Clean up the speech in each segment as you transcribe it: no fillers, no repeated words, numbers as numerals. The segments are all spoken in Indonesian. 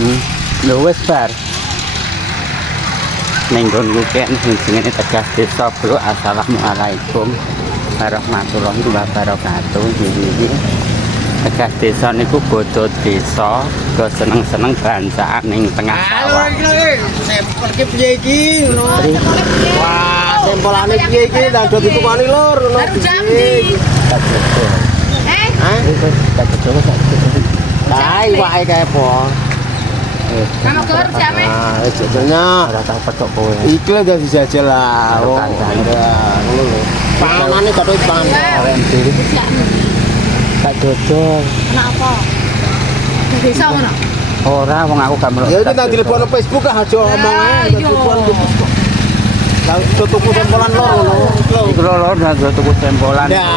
Lho wis bar. Ning nggonku kene jenenge Tegas Desa, Bro. Assalamualaikum warahmatullahi wabarakatuh. Iki Tegas Desa niku bodho desa, go seneng-seneng bancaan ning tengah sawah. Sampel ki piye iki ngono. Wah, sampelane piye iki ndak do ditukani lur ngono. Nah, iwake kae po. Kamu keluar siapa? Ah, jadinya Ora tau petok kowe. iki lho dadi jajal lah. Karo Oh, kancane. ngono lho. Panganane kok pangan. Arek dhewe tak dodol. Kenapa? Desa ngono. Ora wong aku gak melok. Ya iki nang telepon Facebook ah aja omong ae, telepon Facebook. Lah tutuku sempolan lor ngono. Iku lho ndak tuku sempolan. Ya,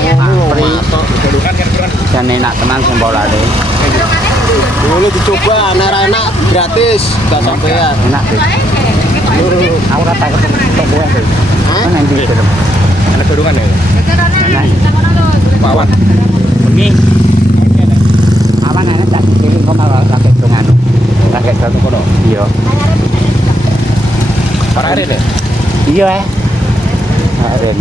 ngono lho. Dan enak tenan sembolane. Boleh dicoba, enak gratis, gak sampean. Enak deh. Aku ora tak ketok kowe. Hah? Nang ndi film? Ada gedungan ya? Pawan. Bengi. Awan enak tak pilih kok malah tak kedongan. Tak kedongan kono. Iya. Para hari deh. Iya Aren.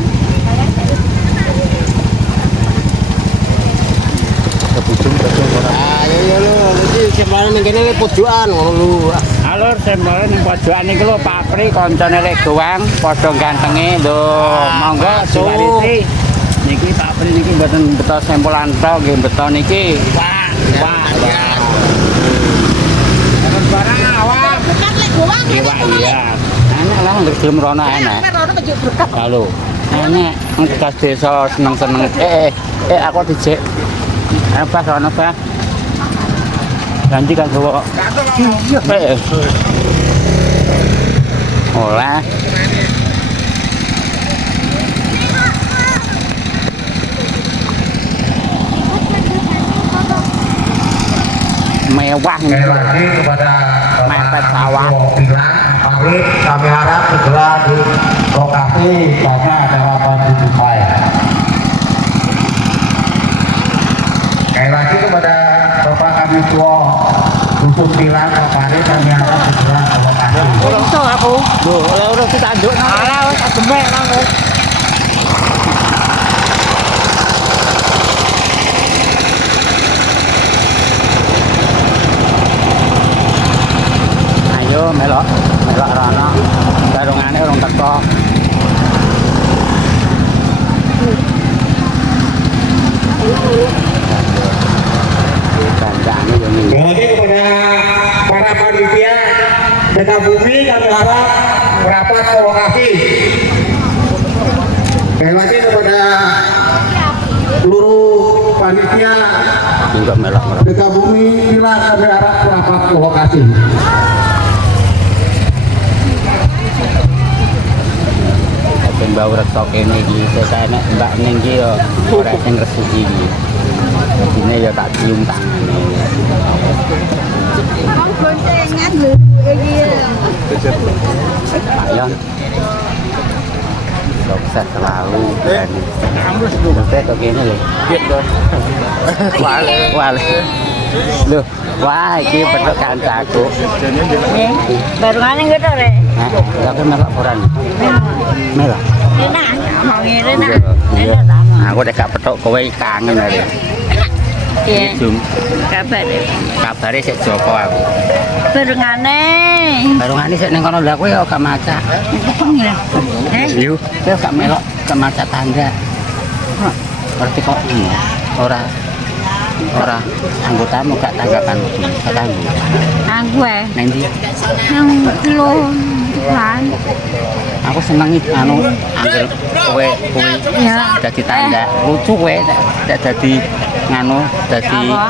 Kebujung ora. Ah, ya lho, iki sempolan ning kene le pojokan ngono lho. Alur sembole ning pojokan iki lho Papri koncone lek goang padha gantenge lho. Monggo suwarisi. Niki Papri niki mboten beto sempolan tok nggih beto niki. Wah, wah. Terus barang awak. Bukan lek goang. Iya, iya. Enak lah nggak gelem rono enak. Rono kejuk berkah. Halo. Enak Tegas Desa seneng-seneng. Aku dijek. Apa sono Pak? Ganti kan bawa. Iya. Olah. Mewah ini. Sekali lagi kepada Mepet sawah. Bilang, pamit kami harap segera di lokasi karena ada lapangan dibuka. Sekali lagi kepada Bapak kami tua Dusun Pilang, Pak Pari, kami harap segera ke lokasi. Iso aku. Lho, ora ditanduk. Alah wis demek nang. Ayo melok rono. Garungane urung teko. Bandane yo ning. Sekali lagi kepada para panitia Deka Bumi, kami harap merapat ke lokasi. Sekali lagi kepada seluruh panitia Enggak melok. Deka Bumi, bila kami harap merapat ke lokasi. Ben bau retok kene iki sesane Mbak ning iki yo ora sing resiki iki. Dine yo tak cium tangane. Kau goncengan lho iki. Pak Yon. Sukses selalu. Ambus dulu. Kok kene lho. Gitu. Wale, wale. Loh, wah iki petuk kancaku. Barungane ngono rek. Nah, aku melok koran. Melok. Enak, mau ngene nak. Iya. Aku nek gak petuk kowe kangen ae. Iya. Jum. Kabare. Kabare sik Joko aku. Barungane. Barungane sik ning kono lha kowe kok gak maca. Yo, kowe gak melok gak maca tangga. Berarti kok ini ora anggotamu gak tanggapan ketanggu. Aku Nang ndi? yang kilo kan. Aku seneng iki anu anggere kowe Ya. dadi tanda. Lucu kowe nek dadi nganu Apa?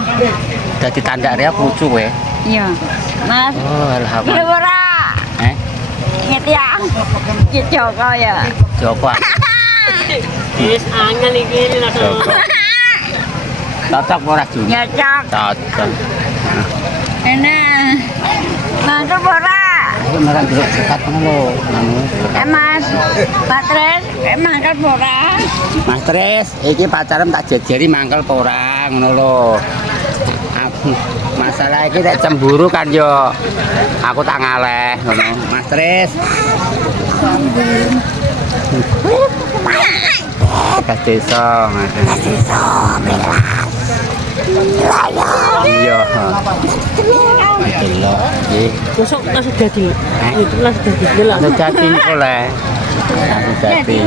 dadi tanda rek lucu kowe. Iya. Mas. Oh, alhamdulillah. Ora. Ingat ya. Ki Joko ya. Joko. Wis angel iki langsung. Joko. Cocok ora Jum? Ya cok. Cocok. Enak. Mantap ora? Aku makan dulu sekat ngono lho. Mas, Patres, mangkat ora? Mas Tris, iki pacarem tak jejeri mangkel apa ora ngono lho. Masalah iki nek cemburu kan yo aku tak ngaleh ngono. Mas Tris. Bekas desa. Iya. Delok nggih. Besok nasi daging. Itu nasi daging delok. Nasi daging oleh. Nasi daging.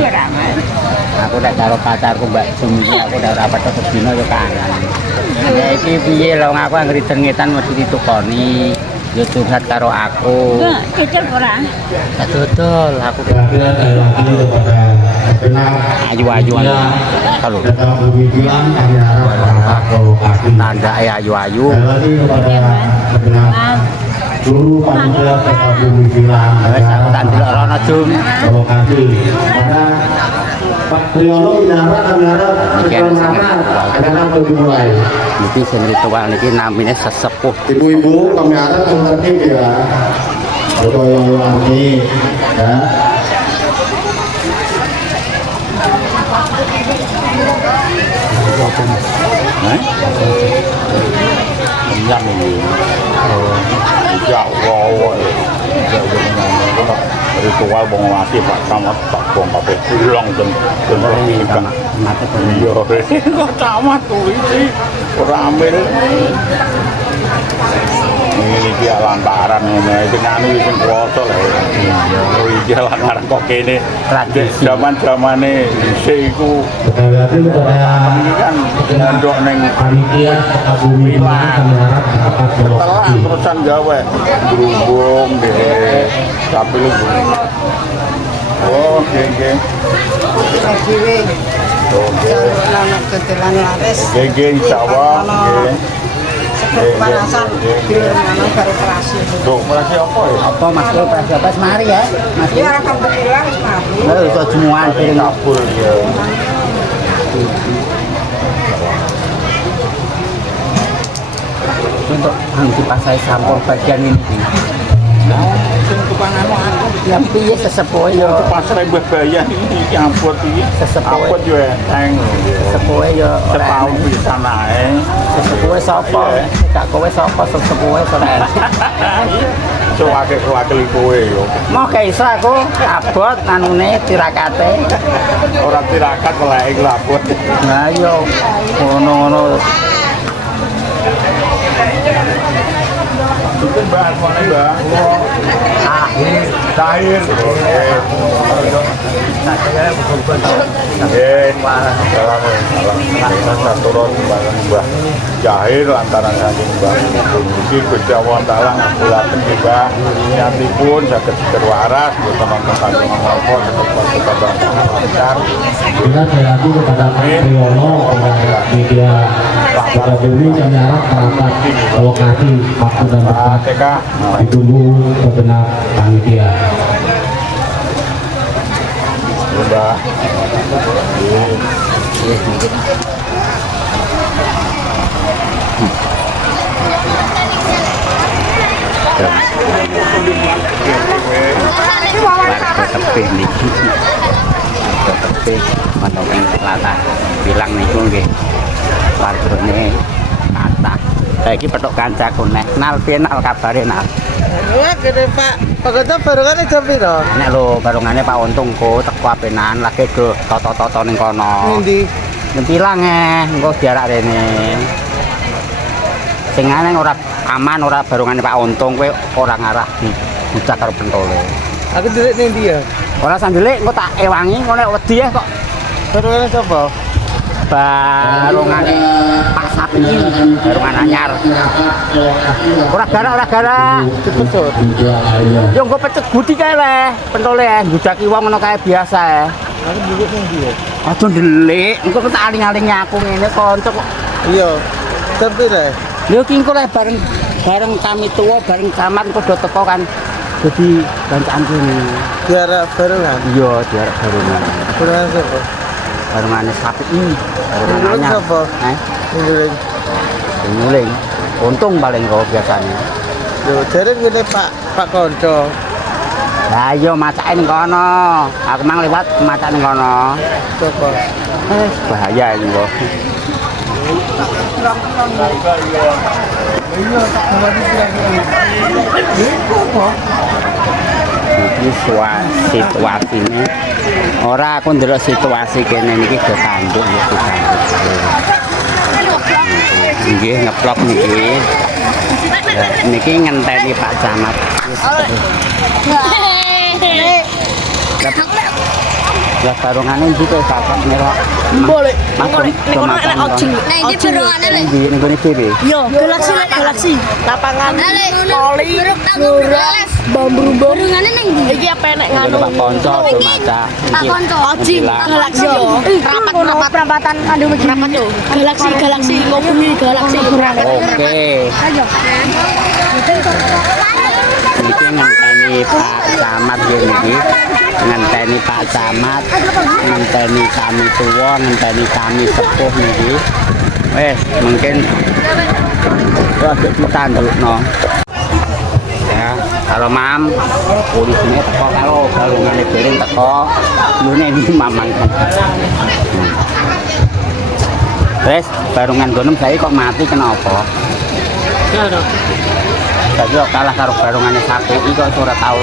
Aku nek karo pacarku Mbak Sumi aku nek ora petok sedina yo kangen. Ya iki piye lho aku anggere tengetan mesti ditukoni. Yo curhat karo aku. Enggak, kecil ora. Tak dodol aku Kehadiran dari lagi kepada segenap ayu-ayuan. Kalau Data pemikiran kami harap berangkat ke lokasi. tanda ayu-ayu. Dan lagi kepada segenap seluruh panitia data pemikiran Wes aku tak ndelok rono Jum. ke lokasi. Pada Pak Triyono Inara kami harap setelah mana akan dimulai. Niki sing ritual niki namine sesepuh. Ibu-ibu kami harap tertib ya. Foto yang ini ya. Iya ini. Ya Allah. Ritual bong mati Pak Camat tak bong kabeh pulang dan Iya, mate Iya, kok camat tuh iki ora ambil. Ini dia lantaran ngene iki anu iki kuwasa lho. Oh iya lantaran kok kene Tradisi. zaman-zamane dhisik iku Hati-hati kepada ini kan ngondok ning panitia data pemikiran kami harap berangkat ke telah lokasi. terusan gawe berhubung deh tapi lu oh geng Anak ketelan laris. geng insyaallah geng Panasan di mana baru operasi. tuh operasi apa ya Apa Mas Bro pas mari ya? Mas. Ya alhamdulillah wis mari. Lah iso jemuan piring. dapur ya Untuk dipasai sampur bagian ini. sing tukang anu aku Ya piye sesepuh yo. pasar mbah bayan iki ampun iki Sesepuh. ampun yo enteng Sesepuh yo. setahun pisan ae Sesepuh sapa? Gak kowe sapa sesepuh ora. so wakil kowe yo Mau ke iso aku abot anune tirakate. ora tirakat melek lapor Nah yo ngono-ngono. itu mbak mana mbak Tahir turun mbah Jahir lantaran saking mbah Gusti Gusti Allah taala ngabulaken mbah nyatipun saged seger waras boten wonten kandungan apa saged lancar Kita sekali lagi kepada Pak Triyono kepada media data bumi kami harap berangkat ke lokasi waktu dan tempat TK ditunggu segenap panitia. mbah Tepih niki. Tepih wonten ing latah bilang niku nggih. Wargane kathah. Saiki petuk kancaku neh. Nal piye nal kabare nal? Wah, gede Pak. Pak Gota barengane jam piro? Nek lho barungane Pak Untungku teko apenan lagi go toto-toto ning kono. Ngendi? Nempilang engko jarak rene. Sing aneh ora aman ora barungane Pak Untung kowe ora ngarah di bucak karo pentole. Aku ndelik ning ndi ya? Ora sandelik engko tak ewangi engko nek wedi kok Barengane sapa? barungane Pak Sapi barungan anyar. Ora gara. Dipecut. Yo engko pecet budi kae le, pentole ngudaki wong ngono kae biasa ae. Aku ndelik ning ndi ya? Aja ndelik, engko tak aling-aling aku ngene kanca kok. Iya. Jam piro? Lho ki engko le bareng kami tuwa bareng kamar padha teko kan. Jadi bancaan kene. Jarak barengan. Iya, jarak barengan. Barengan sapa? Barengane sapi ini. Ndelik Barengane sapa? Ndelik. Nguling. Untung paling kok biasanya. Yo jare ngene Pak Konco. Lah iya macake ning kono. Aku mang lewat macake ning kono. Sapa? Bahaya ini kok. Iki situasine ora aku ndelok situasi kene niki ke tanduk ya nggih ngeplok niki. Niki ngenteni Pak Camat. Lah barungane ndi kok Pak Merah. Boleh. Nek ono enak ojing. Nah iki barungane lho. Ndi ning gone dhewe. Yo, galaksi. Lapangan poli. Bambu barungane ning ndi? Iki apa enek nganu. Pak Konco maca. Pak Konco ojing galaksi yo. Rapat perapatan aduh rapat yo. Galaksi ngobungi galaksi. Oke. Ayo. Niki ngenteni Pak Camat niki. Ngenteni Pak Camat, ngenteni kami tua, ngenteni kami sepuh niki. Wes, mungkin kita ndelokno. Ya, kalau mam polisine teko kalau ngene dereng teko, lune iki mamang. Wes, barungan gonem saya kok mati kenapa? Tapi kalah karo barungane KPI kok ora tau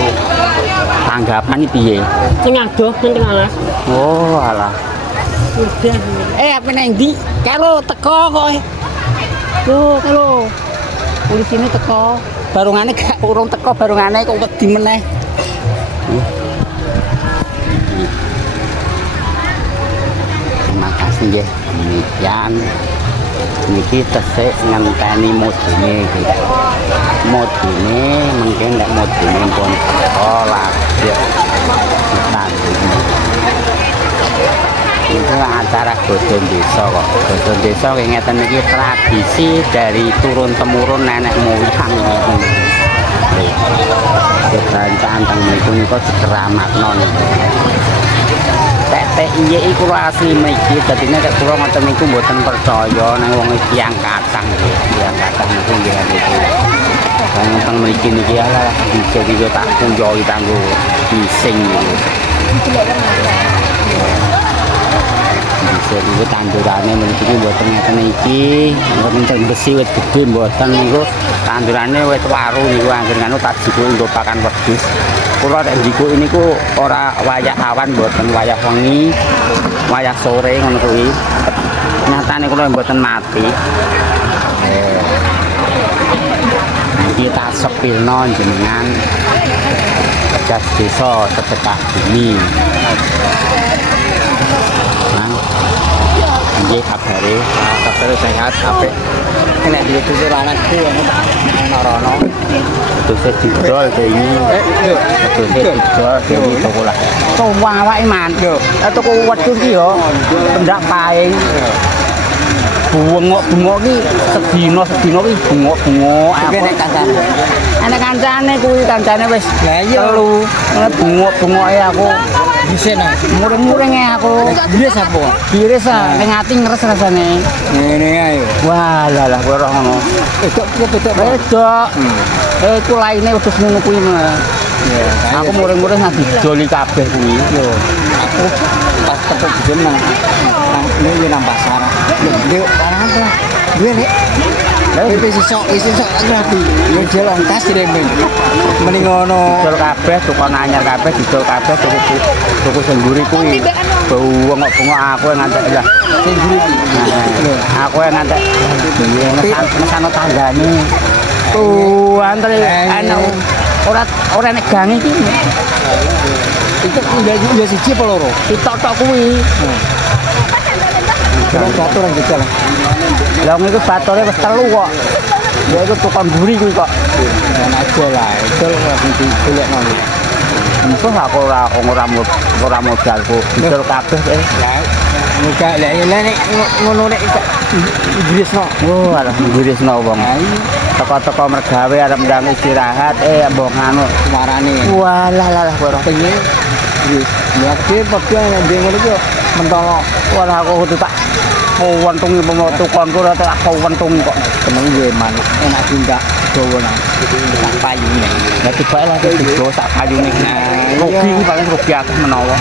tanggapan iki piye? Sing adoh ning alas. Oh, alah. Udah. Apa nang ndi? Kalau teko kok. Loh, kalau polisine teko, Barungane gak urung teko barungane kok wedi meneh. Terima kasih nggih. Demikian niki tesih ngenteni modine iki. Modine mungkin nek modine pun sekolah ya. Itu acara godhong desa kok. Godhong desa kayak ngeten iki tradisi dari turun temurun nenek moyang niku. Kebancaan teng niku niku dikeramatno niku. Tek iye iku asli mriki dadine nek kula ngoten niku mboten percaya nang wong tiyang katang nggih. Tiyang katang niku nggih niku. Wong teng mriki niki ala bisa iki tak kunjoi kanggo bising niku. Bisa niku tandurane mriki mboten ngeten iki, mboten besi wit gedhe mboten niku tandurane wit waru niku anggere anu tak jikuki nggo pakan wedhus. Kula nek jikuki niku ora wayah awan mboten wayah wengi, wayah sore ngono kuwi. Nyatane kula mboten mati. Iki tak sepilno jenengan jas desa sedekah bumi. Nggih kabare, kabare sehat apik. Nek ditutur anakku ana-ana. Terus didol iki. Terus didol iki sekolah. Tuwa awake man. Tuku wedhus iki yo pendak paing. Bungok-bungok iki sedina iki bungok-bungok. Nek kancane. Ana kancane kuwi kancane wis telu. Bungok-bungoke aku dhisik nang muring-muring aku. Biris apa? Biris ning ati ngres rasane. Ngene ae. Wah, lah kowe ora ngono. Bedok. Iku laine wedhus ngono kuwi mah. Aku muring-muring nang didoli kabeh kuwi. Yo. Aku pas tepuk jeneng ini nang pasar. Ndek apa? Duwe nek. Lah wis sesuk rapi. Yo jalan tas diremeng. Mending ngono. Didol kabeh, tukon anyar kabeh, didol kabeh tuku sing mburi kuwi. Bau bengok-bengok aku yang ngantek lah. Sing mburi iki. Aku yang ngantek. Mesano tanggane. Antri ana ora nek gang iki. Itu udah siji apa loro? Ditok-tok kuwi. Terus batur nang jejal. Lah niku batore wis telu kok. Ya iku tukang mburi kuwi kok. Enak aja lah, itu langsung digolekno. Empuk aku ora modalku. Didol kabeh lah. Muga nek ngono nek Inggrisno. Oh, alah Inggrisno wong. Teko-teko mergawe arep ndang istirahat mbok nganu marani. Walah ora pengen. Ya iki padha nek ngono iki mentolo. Wah aku kudu tak wentungi tukonku ora tak wentungi kok. Temen yo man enak tindak dawa nang sak payune. Lah tibae lah digo sak payune. Rugi iki paling rugi akeh menawa.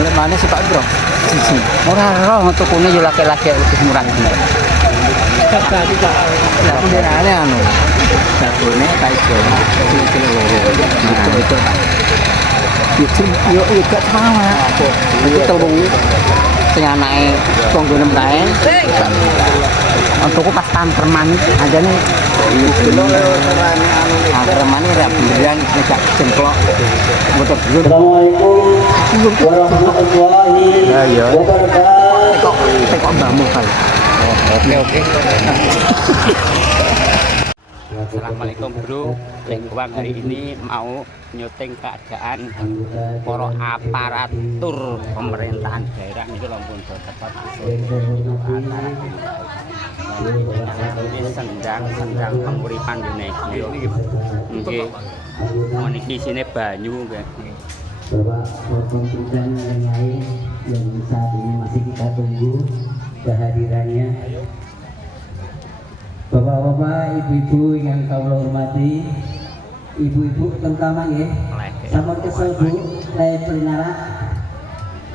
Nek maneh sepak bro. Siji. Ora roh tukune yo laki-laki wis murah. benderane anu. Sabune kaiso. Nah, itu Pak. Yo gak sama. Itu telung sing anake konggone kae. Untukku pas tantreman aja nih. Tantreman ini rabian ngejak jengklok. Motor dulu. Assalamualaikum warahmatullahi wabarakatuh. Tekok mbahmu kali. Oke. Assalamualaikum bro. Lingkungan hari ini mau nyuting keadaan para aparatur pemerintahan daerah ini lompun tepat ini sendang penguripan di niki niki sini banyu Bapak Presiden yang lain yang saat ini masih kita tunggu kehadirannya. Bapak-bapak, ibu-ibu yang kami hormati, ibu-ibu terutama ya, sampun kesel Bu, saya pelinara,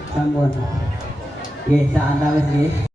sampun, ya, saya antawis ya.